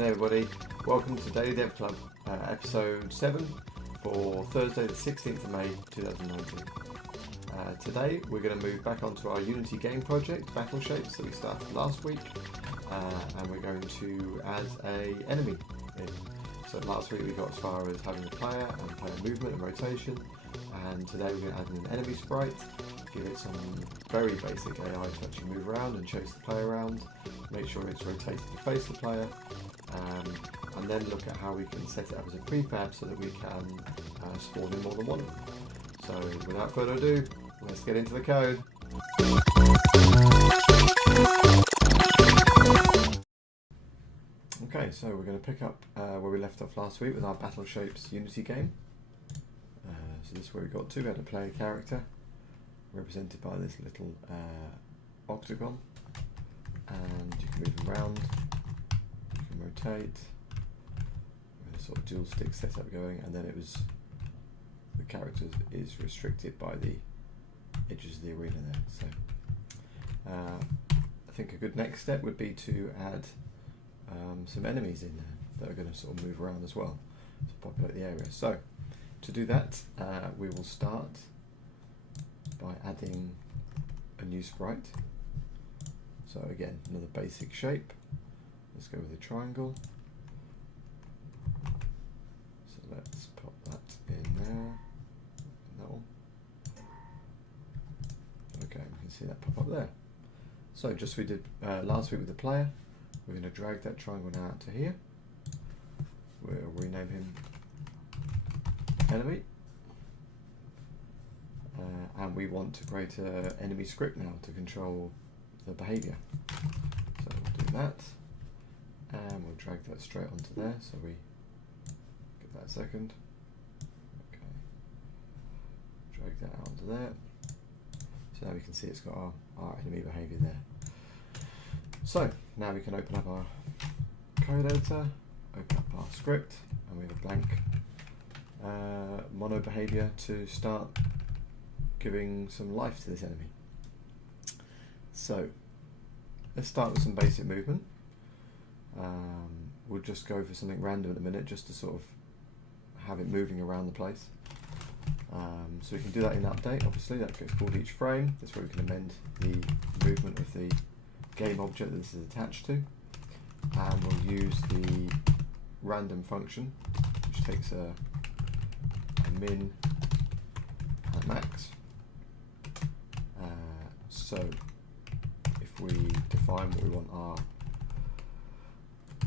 Hey everybody, welcome to DailyDevClub, episode 7 for Thursday the 16th of May 2019. Today we're going to move back onto our Unity game project, Battle Shapes, that we started last week, and we're going to add an enemy in. So last week we got as far as having a player and player movement and rotation, and today we're going to add in an enemy sprite, give it some very basic AI to actually move around and chase the player around, make sure it's rotated to face the player, and then look at how we can set it up as a prefab so that we can spawn in more than one of them. So without further ado, let's get into the code. Okay, so we're going to pick up where we left off last week with our Battle Shapes Unity game. So this is where we got two header player character, represented by this little octagon, and you can move them around, you can rotate, with a sort of dual stick setup going, and then the character is restricted by the edges of the arena there. So I think a good next step would be to add some enemies in there that are going to sort of move around as well to populate the area. So to do that, we will start by adding a new sprite. So again, another basic shape. Let's go with a triangle. So let's pop that in there. That one. Okay, we can see that pop up there. So just as we did last week with the player, we're going to drag that triangle now out to here. We'll rename him enemy. And we want to create an enemy script now to control the behavior. So we'll do that, and we'll drag that straight onto there, so we get that second. Okay, drag that out onto there. So now we can see it's got our enemy behavior there. So now we can open up our code editor, open up our script, and we have a blank mono behavior to start giving some life to this enemy. So let's start with some basic movement. We'll just go for something random at the minute, just to sort of have it moving around the place. So we can do that in update, obviously. That gets called each frame. That's where we can amend the movement of the game object that this is attached to. And we'll use the random function, which takes a min and max. So if we define what we want our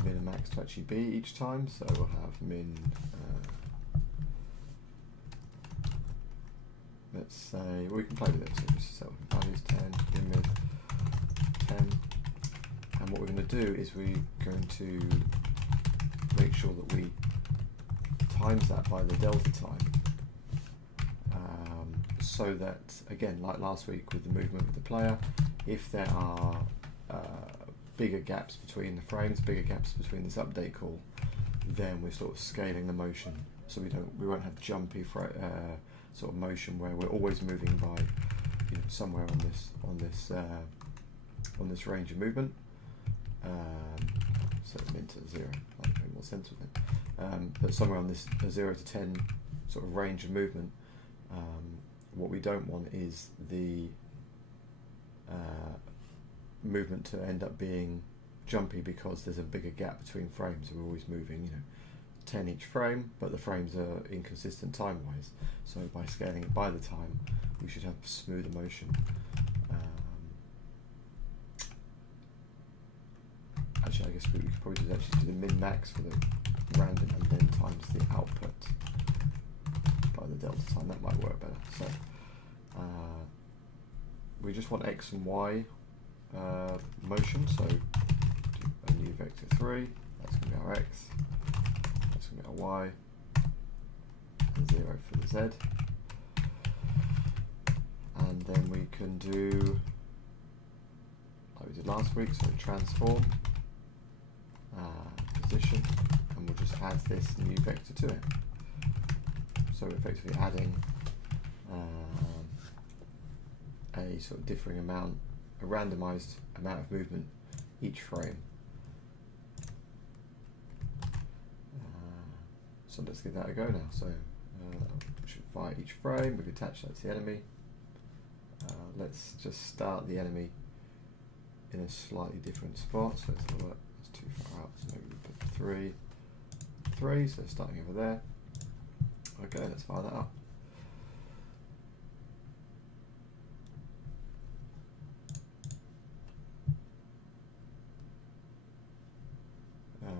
min and max to actually be each time, so we'll have min, let's say, well, we can play with it, so just set up values 10, min mid 10, and what we're going to do is we're going to make sure that we times that by the delta time, so that, again, like last week with the movement of the player, if there are bigger gaps between the frames, bigger gaps between this update call, then we're sort of scaling the motion, so we won't have jumpy sort of motion where we're always moving by somewhere on this range of movement. So min to 0, that makes more sense with it. But somewhere on this 0 to 10 sort of range of movement. What we don't want is the movement to end up being jumpy because there's a bigger gap between frames. We're always moving, 10 each frame, but the frames are inconsistent time-wise. So by scaling it by the time, we should have smoother motion. Actually, I guess we could probably actually do the min-max for the random and then times the output by the delta time. That might work better. So we just want x and y motion, so do a new vector 3, that's going to be our x, that's going to be our y, and 0 for the z. And then we can do, like we did last week, so transform, position, and we'll just add this new vector to it. So we're effectively adding a sort of differing amount, a randomized amount of movement each frame. So let's give that a go now. So we should fire each frame, we've attached that to the enemy. Let's just start the enemy in a slightly different spot. So let's have a look. It's too far out, so maybe we put 3, so starting over there. Okay, let's fire that up.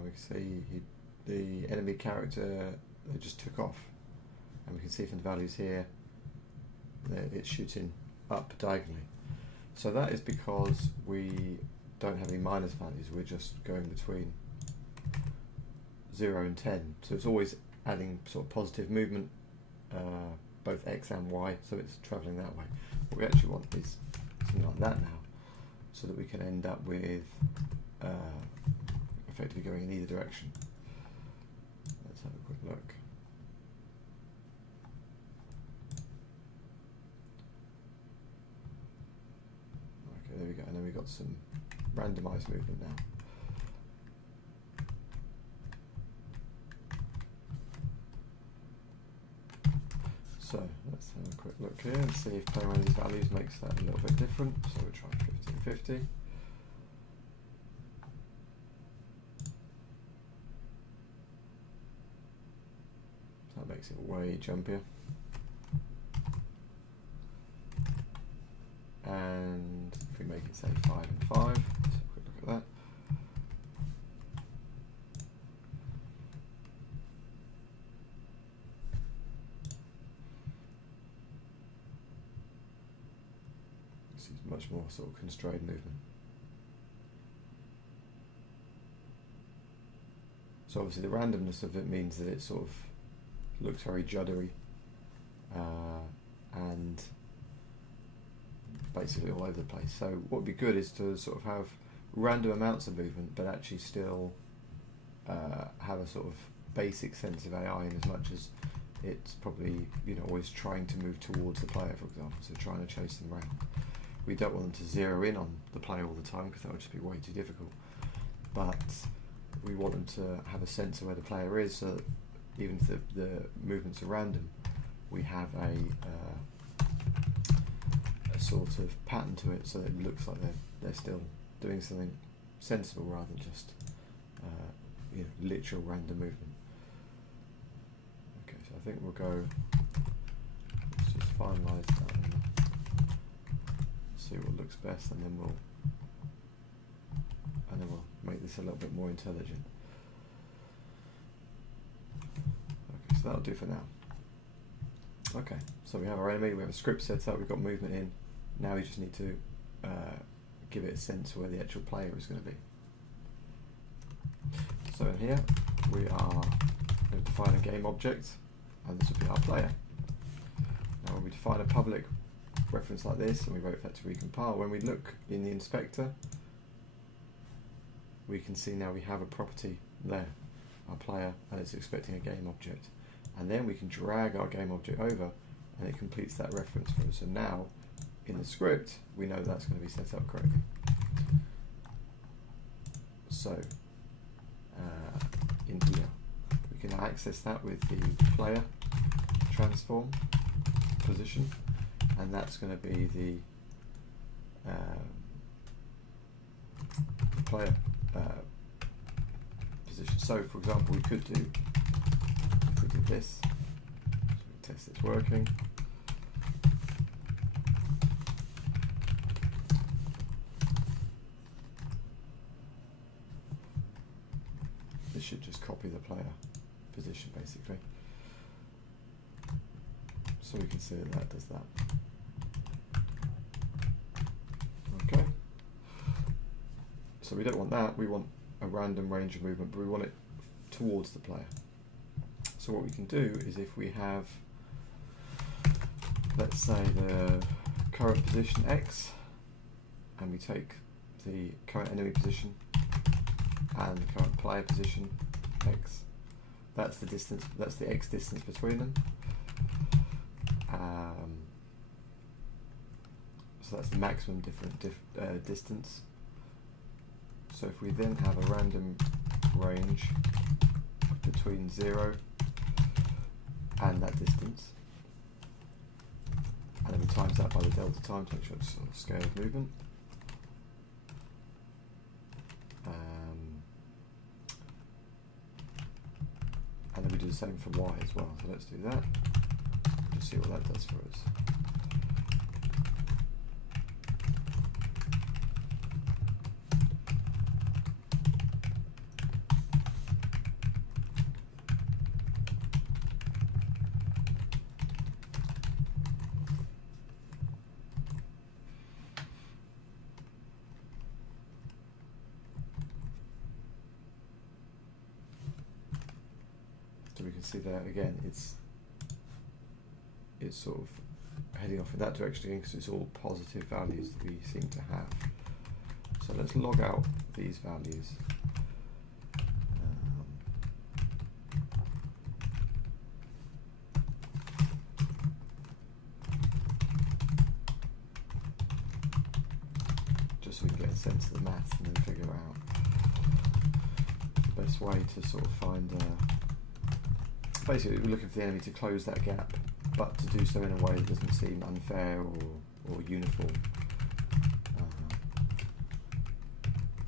We can see the enemy character, they just took off, and we can see from the values here that it's shooting up diagonally. So that is because we don't have any minus values, we're just going between 0 and 10, so it's always adding sort of positive movement, both X and Y, so it's travelling that way. What we actually want is something like that now, so that we can end up with effectively going in either direction. Let's have a quick look. Okay, there we go, and then we've got some randomised movement now. So let's have a quick look here and see if playing around these values makes that a little bit different. So we'll try 1550. That makes it way jumpier. And if we make it say 5 and 5, let's have a quick look at that. This is much more sort of constrained movement. So obviously the randomness of it means that it sort of looks very juddery and basically all over the place. So what would be good is to sort of have random amounts of movement, but actually still have a sort of basic sense of AI, in as much as it's probably, you know, always trying to move towards the player, for example, so trying to chase them around. We don't want them to zero in on the player all the time, because that would just be way too difficult. But we want them to have a sense of where the player is, so that even if the movements are random, we have a sort of pattern to it, so that it looks like they're still doing something sensible rather than just you know, literal random movement. Okay, so I think we'll go. Let's just finalise that and see what looks best, and then we'll make this a little bit more intelligent. Okay, so that'll do for now. Okay, so we have our enemy, we have a script set up, we've got movement in. Now we just need to give it a sense of where the actual player is going to be. So in here, we are going to define a game object, and this will be our player. Now when we define a public reference like this, and we wait for that to recompile, when we look in the inspector, we can see now we have a property there, our player, and it's expecting a game object. And then we can drag our game object over, and it completes that reference for us. So now, in the script, we know that's going to be set up correctly. So, in here, we can access that with the player transform position, and that's going to be the player position. So, for example, we could do, if we did this, so we test it's working. This should just copy the player position, basically. So we can see that that does that. Okay. So we don't want that, we want a random range of movement, but we want it towards the player. So what we can do is, if we have, let's say, the current position X, and we take the current enemy position and the current player position X, that's the distance, that's the X distance between them. So that's the maximum distance. So if we then have a random range between 0 that distance, and then we times that by the delta time to make sure it's sort of scale of movement. And then we do the same for y as well. So let's do that. Just see what that does for us. So we can see there again, it's sort of heading off in that direction again because it's all positive values that we seem to have. So let's log out these values. Just so we can get a sense of the math and then figure out the best way to sort of find basically we're looking for the enemy to close that gap, but to do so in a way that doesn't seem unfair or uniform.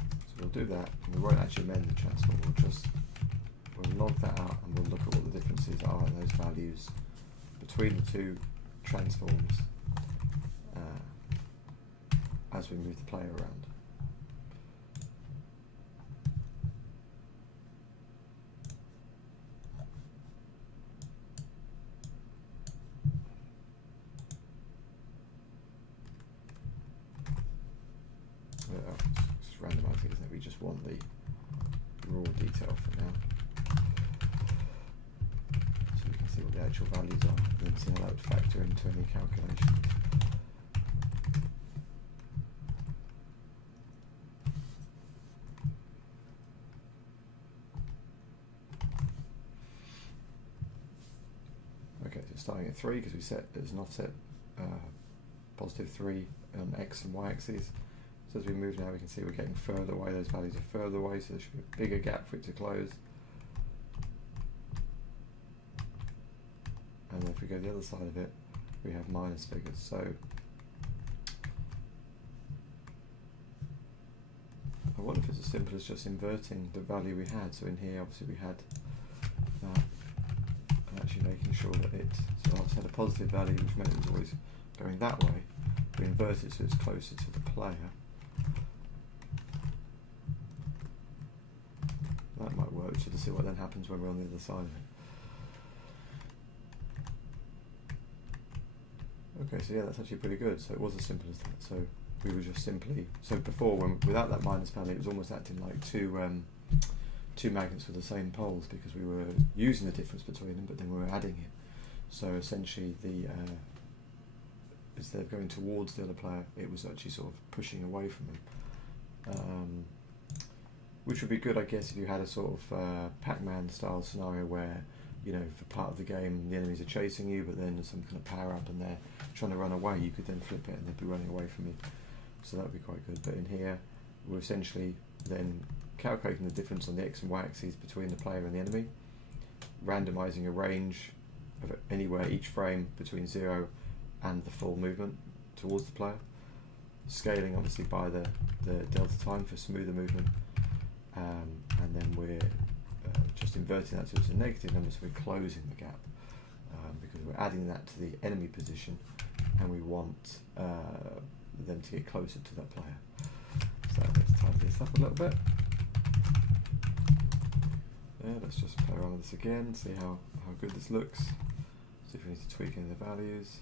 So we'll do that, and we won't actually amend the transform, we'll log that out and we'll look at what the differences are in those values between the two transforms as we move the player around. It's randomizing, isn't it? We just want the raw detail for now. So we can see what the actual values are and then see how that would factor into any calculations. Okay, so starting at 3 because we set it as an offset positive 3 on x and y axes. So as we move now, we can see we're getting further away. Those values are further away, so there should be a bigger gap for it to close. And then if we go the other side of it, we have minus figures. So I wonder if it's as simple as just inverting the value we had. So in here, obviously, we had that, and actually making sure that so I've set a positive value, which meant it was always going that way. We invert it so it's closer to the player. That might work, just to see what then happens when we're on the other side of it. Okay, so yeah, that's actually pretty good. So it was as simple as that. So we were just simply, so before, without that minus value, it was almost acting like two magnets with the same poles because we were using the difference between them, but then we were adding it. So essentially, instead of going towards the other player, it was actually sort of pushing away from him. Which would be good, I guess, if you had a sort of Pac-Man style scenario where, you know, for part of the game the enemies are chasing you, but then there's some kind of power up and they're trying to run away. You could then flip it and they'd be running away from you. So that would be quite good. But in here, we're essentially then calculating the difference on the x and y axes between the player and the enemy, randomizing a range of anywhere each frame between 0 and the full movement towards the player, scaling obviously by the delta time for smoother movement. And then we're just inverting that so it's a negative number, so we're closing the gap because we're adding that to the enemy position and we want them to get closer to that player. So let's type this up a little bit. Yeah, let's just play around with this again, see how good this looks, see if we need to tweak any of the values.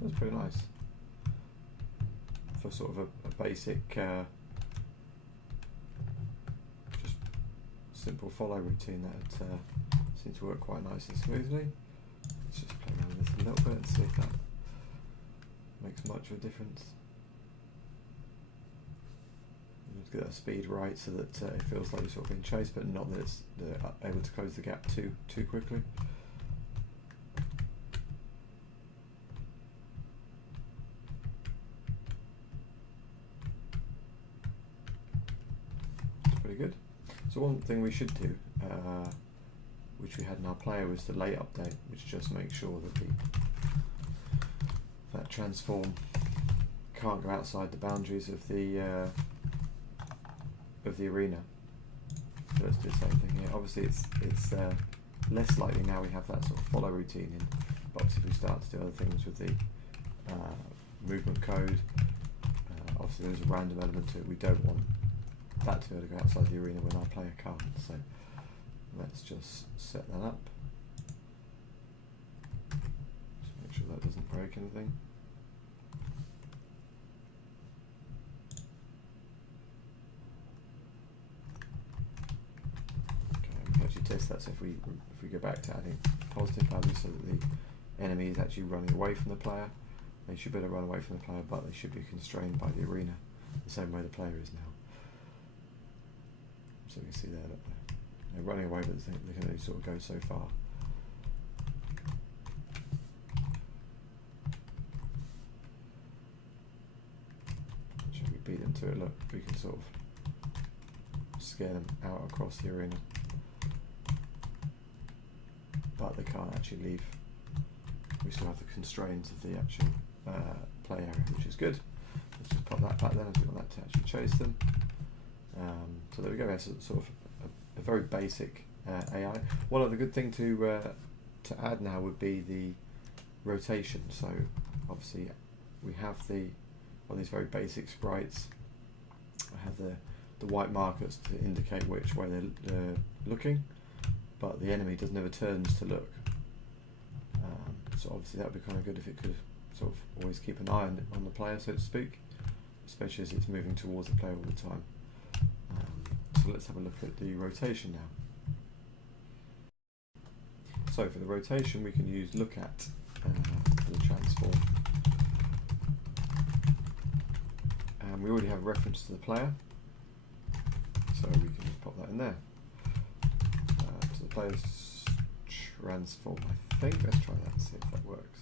That's pretty nice for sort of a basic, just simple follow routine that seems to work quite nice and smoothly. Let's just play around with this a little bit and see if that makes much of a difference. Let's get that speed right so that it feels like you're sort of being chased, but not that it's able to close the gap too quickly. good. So one thing we should do, which we had in our player, was the late update, which just makes sure that that transform can't go outside the boundaries of the arena. So let's do the same thing here. Obviously it's less likely now we have that sort of follow routine in, but obviously if we start to do other things with the movement code, obviously there's a random element to it. We don't want that to be able to go outside the arena when our player can't. So let's just set that up. Just make sure that doesn't break anything. Okay, we can actually test that. So if we go back to adding positive values so that the enemy is actually running away from the player, they should be able to run away from the player, but they should be constrained by the arena, the same way the player is now. So you can see there that they're running away, but they can only sort of go so far. Should we beat them to it? Look, we can sort of scare them out across the arena, but they can't actually leave. We still have the constraints of the actual play area, which is good. Let's just pop that back then if we want that to actually chase them. So there we go. We have sort of a very basic AI. One other good thing to add now would be the rotation. So obviously we have one of these very basic sprites. I have the white markers to indicate which way they're looking, but the enemy never turns to look. So obviously that would be kind of good if it could sort of always keep an eye on the player, so to speak, especially as it's moving towards the player all the time. So let's have a look at the rotation now. So for the rotation we can use look at for the transform. And we already have a reference to the player, so we can just pop that in there. So the player's transform, I think. Let's try that and see if that works.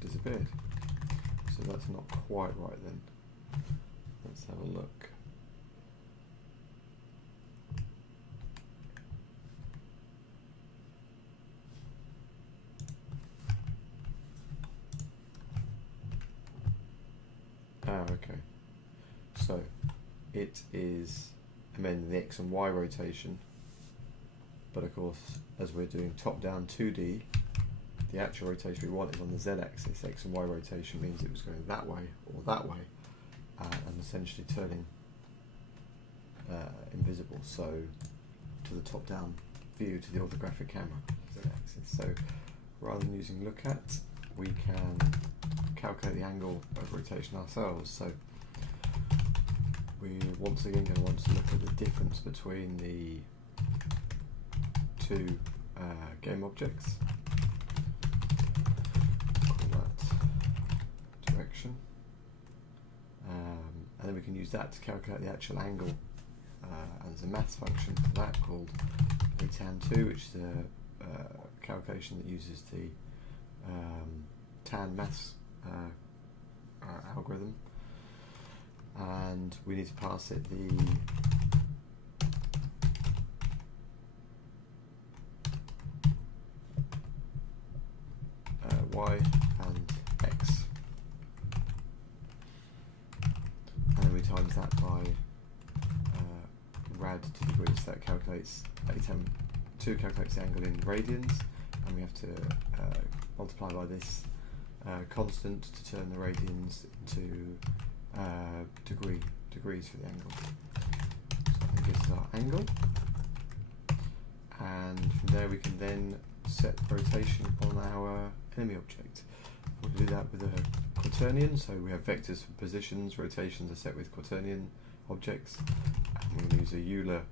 Disappeared. So that's not quite right then. Let's have a look. Okay. So it is amending the X and Y rotation, but of course, as we're doing top-down 2D, the actual rotation we want is on the Z-axis. X and Y rotation means it was going that way or that way, and essentially turning invisible, so to the top-down view, to the orthographic camera, Z-axis. So rather than using look at, we can calculate the angle of rotation ourselves. So we once again going to want to look at the difference between the two game objects. Call that direction, and then we can use that to calculate the actual angle. And there's a maths function for that called tan2, which is a calculation that uses the tan maths algorithm, and we need to pass it the y and x, and then we times that by rad to degrees. That calculates tan2 calculates the angle in radians, and we have to multiply by this constant to turn the radians into degrees for the angle. So I think this is our angle, and from there we can then set rotation on our enemy object. We'll do that with a quaternion, so we have vectors for positions, rotations are set with quaternion objects, and we're going to use a Euler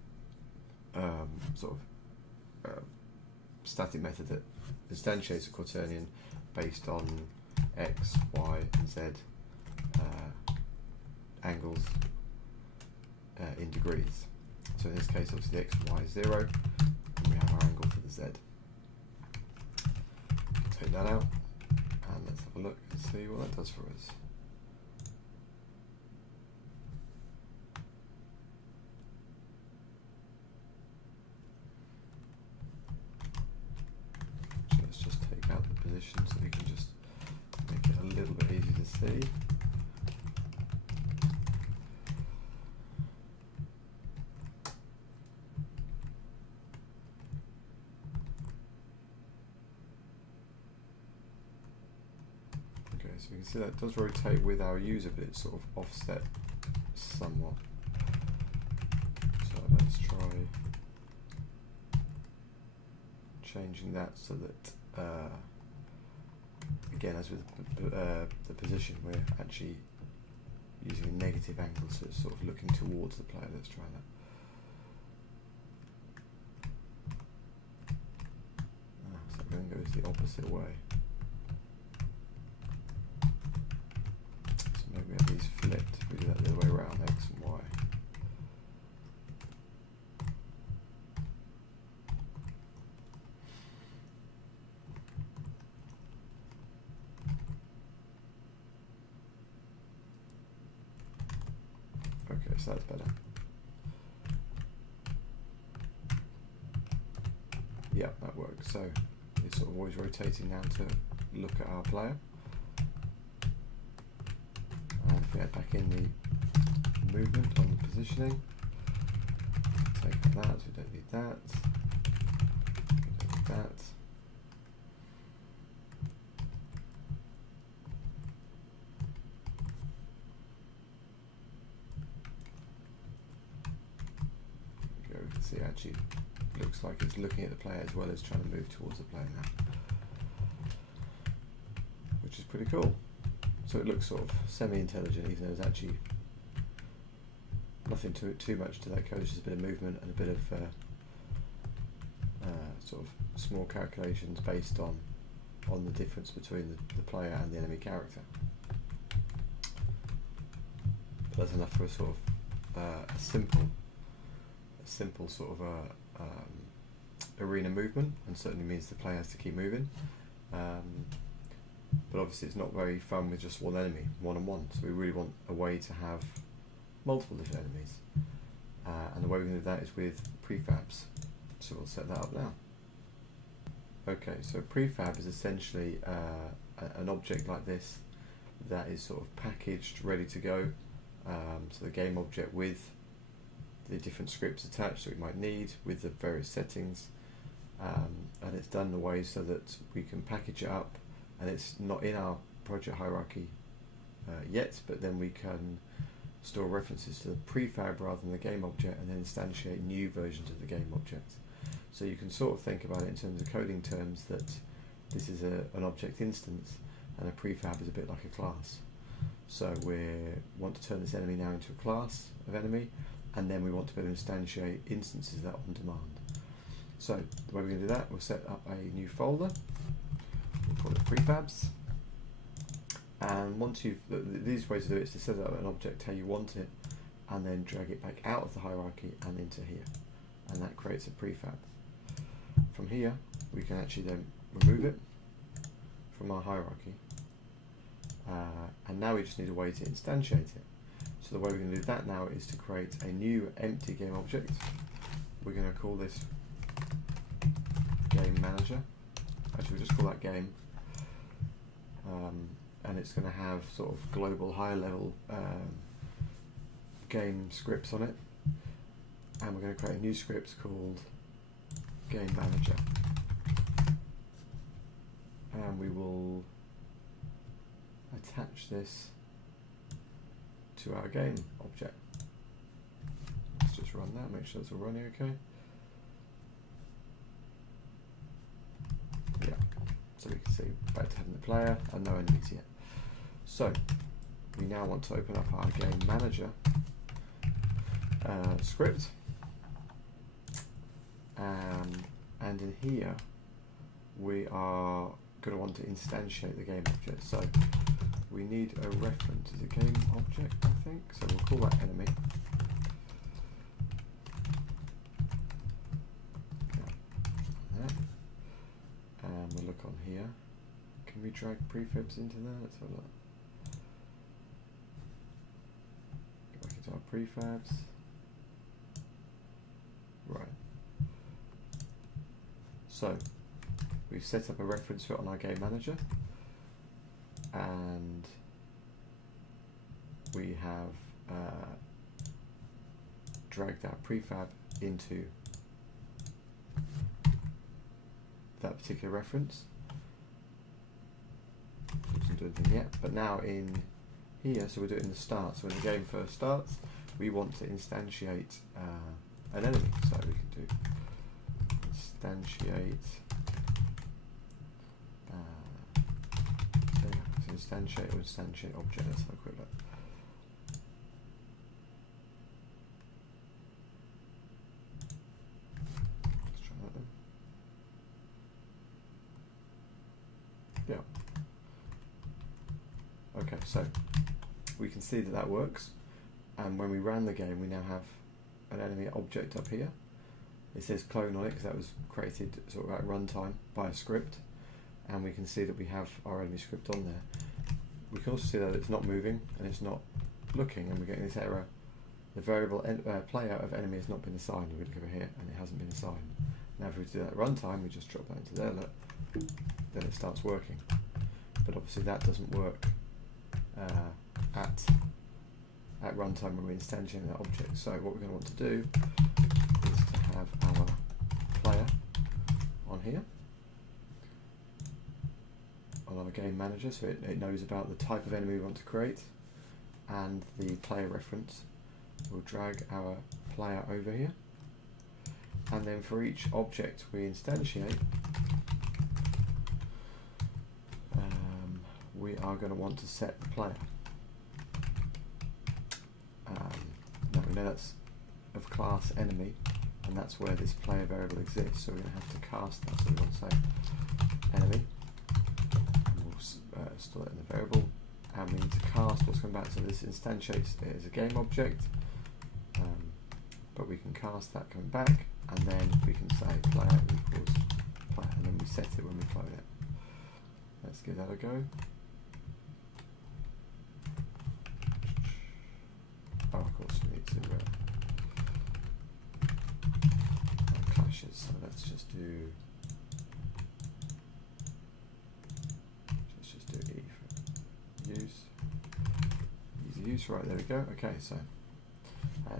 static method that instantiates a quaternion based on x, y, and z angles in degrees. So in this case, obviously the x and y is 0, and we have our angle for the z. print that out and let's have a look and see what that does for us. So let's just take out the position so we can just make it a little bit easier to see. So you can see that does rotate with our user, but it's sort of offset somewhat. So let's try changing that so that, again, as with the position, we're actually using a negative angle, so it's sort of looking towards the player. Let's try that. So it then goes the opposite way. We have these flipped, we do that the other way around, X and Y. Okay, so that's better. Yeah, that works. So it's sort of always rotating now to look at our player. And if we add back in the movement on the positioning, take that, so we don't need that. We don't need that. There we go, we can see it actually looks like it's looking at the player as well as trying to move towards the player now, which is pretty cool. So it looks sort of semi-intelligent, even though there's actually nothing to it too much to that code. It's just a bit of movement and a bit of sort of small calculations based on the difference between the player and the enemy character. But that's enough for a sort of a simple sort of arena movement, and certainly means the player has to keep moving. But obviously it's not very fun with just one enemy, one-on-one, so we really want a way to have multiple different enemies. And the way we're going to do that is with prefabs. So we'll set that up now. Okay, so prefab is essentially an object like this that is sort of packaged, ready to go. So the game object with the different scripts attached that we might need with the various settings. And it's done in a way so that we can package it up, and it's not in our project hierarchy yet, but then we can store references to the prefab rather than the game object, and then instantiate new versions of the game object. So you can sort of think about it in terms of coding terms, that this is an object instance, and a prefab is a bit like a class. So we want to turn this enemy now into a class of enemy, and then we want to be able to instantiate instances of that on demand. So the way we're going to do that, we'll set up a new folder. We'll call it prefabs. And once you've, these ways to do it is to set up an object how you want it, and then drag it back out of the hierarchy and into here, and that creates a prefab. From here, we can actually then remove it from our hierarchy, and now we just need a way to instantiate it. So the way we're going to do that now is to create a new empty game object. We're going to call this game manager. Actually, we'll just call that game. And it's going to have sort of global higher level game scripts on it, and we're going to create a new script called game manager, and we will attach this to our game object. Let's just run that, make sure it's all running okay. Yeah, so we can see back to having the player and no enemies yet. So we now want to open up our game manager script, and in here we are going to want to instantiate the game object. So we need a reference as a game object, I think. So we'll call that enemy. And we'll look on here. Can we drag prefabs into there? Let's have a look. Go back into our prefabs. Right. So we've set up a reference for it on our game manager, and we have dragged our prefab into that particular reference. We didn't do anything yet, but now in here, so we'll do it in the start. So when the game first starts, we want to instantiate an enemy. So we can do instantiate. Instantiate or instantiate object. Let's have a quick look. Let's try that then. Yeah. Okay, so we can see that that works, and when we ran the game, we now have an enemy object up here. It says clone on it because that was created sort of at runtime by a script, and we can see that we have our enemy script on there. We can also see that it's not moving and it's not looking, and we're getting this error. The variable player of enemy has not been assigned. We look over here and it hasn't been assigned. Now if we do that at runtime, we just drop that into there, look, then it starts working. But obviously that doesn't work at runtime when we're instantiating that object. So what we're going to want to do is to have our player on here, on our game manager, so it knows about the type of enemy we want to create and the player reference. We'll drag our player over here, and then for each object we instantiate, we are going to want to set the player. Now we know that's of class enemy, and that's where this player variable exists, so we're going to have to cast that. So we want to say enemy, and we'll store it in the variable, and we need to cast what's coming back. So this instantiates it as a game object, but we can cast that coming back, and then we can say player equals player, and then we set it when we clone it. Let's give that a go. Oh, of course we need to that clashes, so let's just do E for use. Easy use, right, there we go. Okay, so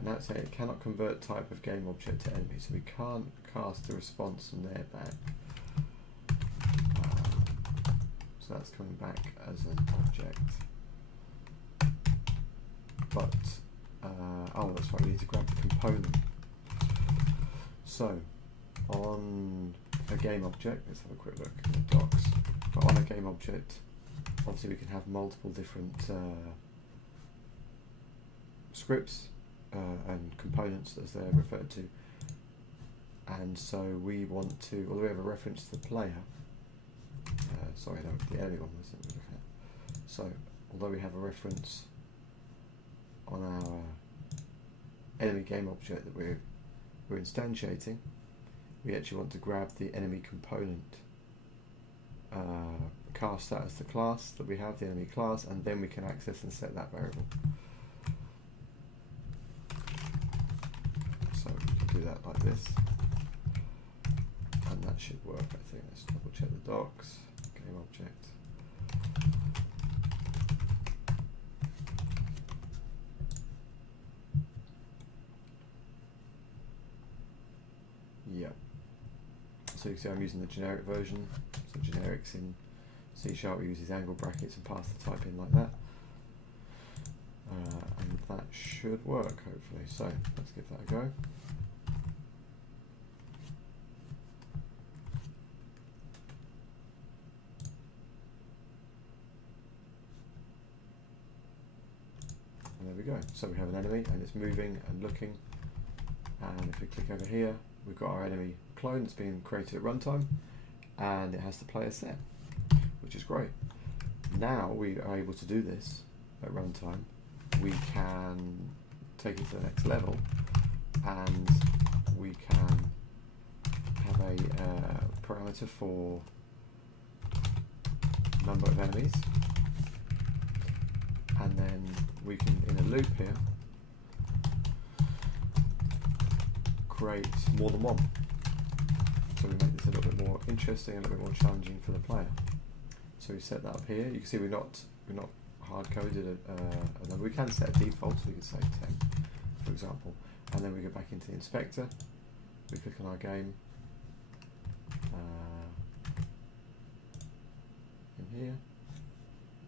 now it's saying it cannot convert type of game object to enemy, so we can't cast the response from there back. So that's coming back as an object. But oh, that's right, we need to grab the component. So on a game object, let's have a quick look at the docs. But on a game object, obviously we can have multiple different scripts and components as they're referred to. And so we want to, although we have a reference to the player, sorry, no, the enemy one wasn't we looking at. So although we have a reference on our enemy game object that we're instantiating, we actually want to grab the enemy component, cast that as the class that we have, the enemy class, and then we can access and set that variable. So we can do that like this, and that should work, I think. Let's double check the docs. Game object. Yeah. So you can see I'm using the generic version. So generics in C# uses angle brackets and pass the type in like that. And that should work, hopefully. So let's give that a go. And there we go. So we have an enemy and it's moving and looking. And if we click over here, we've got our enemy clone that's been created at runtime, and it has the player set, which is great. Now we are able to do this at runtime. We can take it to the next level, and we can have a parameter for number of enemies, and then we can, in a loop here, create more than one. So we make this a little bit more interesting, a little bit more challenging for the player. So we set that up here. You can see we're not hard coded a number. We can set a default, so we could say 10, for example, and then we go back into the inspector. We click on our game in here,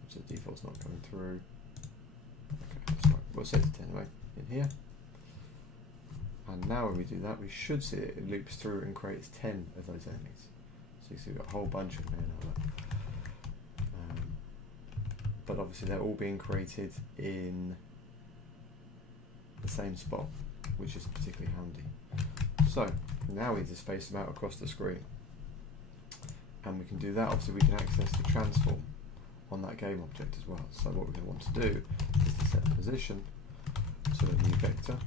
which the default's not coming through. Okay, that's right. We'll set it to 10 anyway in here. And now when we do that, we should see it loops through and creates 10 of those enemies. So you see we've got a whole bunch of them here now. But obviously they're all being created in the same spot, which is particularly handy. So now we need to space them out across the screen. And we can do that. Obviously we can access the transform on that game object as well. So what we're going to want to do is to set the position to a new vector.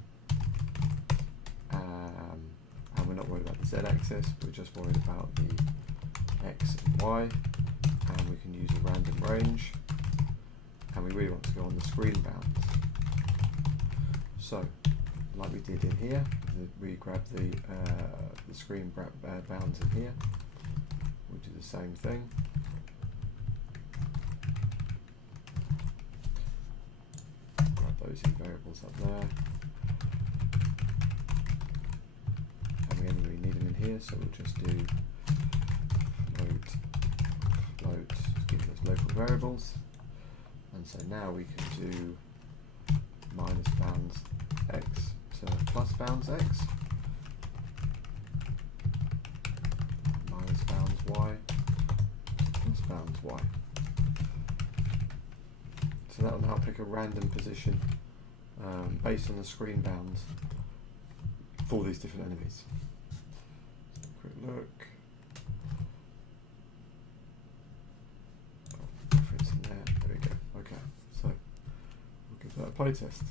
And we're not worried about the z-axis, we're just worried about the x and y. And we can use a random range. And we really want to go on the screen bounds. So, like we did in here, we grab the screen bounds in here. We'll do the same thing. Grab those in variables up there. And we only really need them in here, so we'll just do float, give those local variables. And so now we can do minus bounds x to plus bounds x, minus bounds y, plus bounds y. So that will now pick a random position based on the screen bounds for these different enemies. So quick look. Playtest.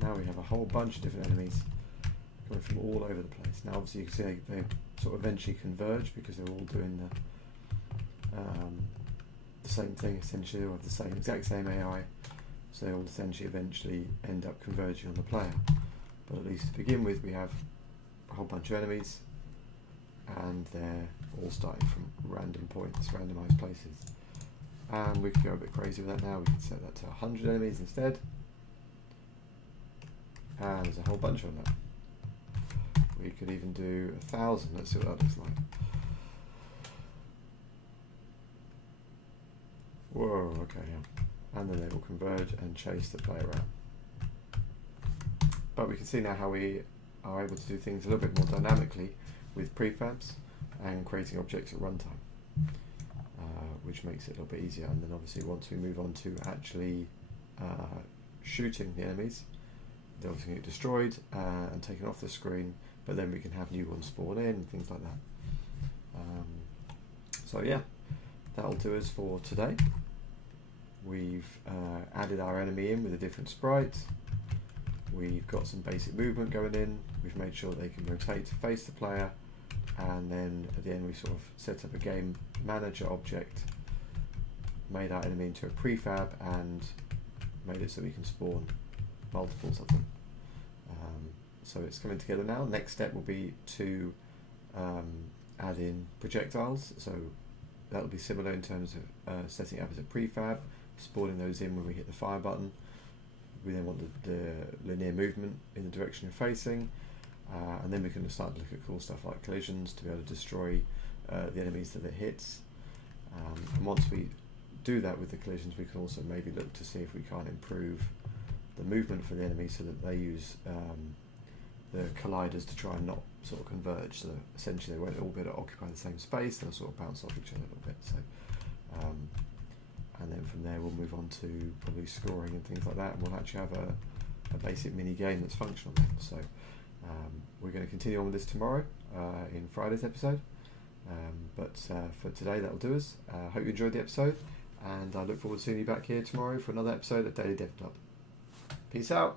Now we have a whole bunch of different enemies coming from all over the place. Now obviously you can see they sort of eventually converge because they're all doing the same thing essentially. They have the exact same AI, so they all essentially eventually end up converging on the player. But at least to begin with, we have a whole bunch of enemies, and they're all starting from random points, randomized places. And we can go a bit crazy with that now. We can set that to 100 enemies instead. And there's a whole bunch of them now. We could even do 1,000. Let's see what that looks like. Whoa, okay, yeah. And then they will converge and chase the player around. But we can see now how we are able to do things a little bit more dynamically with prefabs and creating objects at runtime, which makes it a little bit easier. And then obviously once we move on to actually shooting the enemies, they're obviously get destroyed and taken off the screen, but then we can have new ones spawn in and things like that. So yeah, that'll do us for today. We've added our enemy in with a different sprite. We've got some basic movement going in. We've made sure they can rotate to face the player. And then at the end we sort of set up a game manager object, made our enemy into a prefab and made it so we can spawn multiples of them. So it's coming together now. Next step will be to add in projectiles. So that'll be similar in terms of setting it up as a prefab, spawning those in when we hit the fire button. We then want the linear movement in the direction you're facing. And then we can start to look at cool stuff like collisions to be able to destroy the enemies that it hits. And once we do that with the collisions, we can also maybe look to see if we can't improve the movement for the enemy so that they use the colliders to try and not sort of converge. So essentially they won't all be able to occupy the same space, they'll sort of bounce off each other a little bit. So, and then from there we'll move on to probably scoring and things like that, and we'll actually have a basic mini game that's functional then. So we're going to continue on with this tomorrow in Friday's episode, but for today that'll do us. Hope you enjoyed the episode, and I look forward to seeing you back here tomorrow for another episode of Daily Dev Club. Peace out.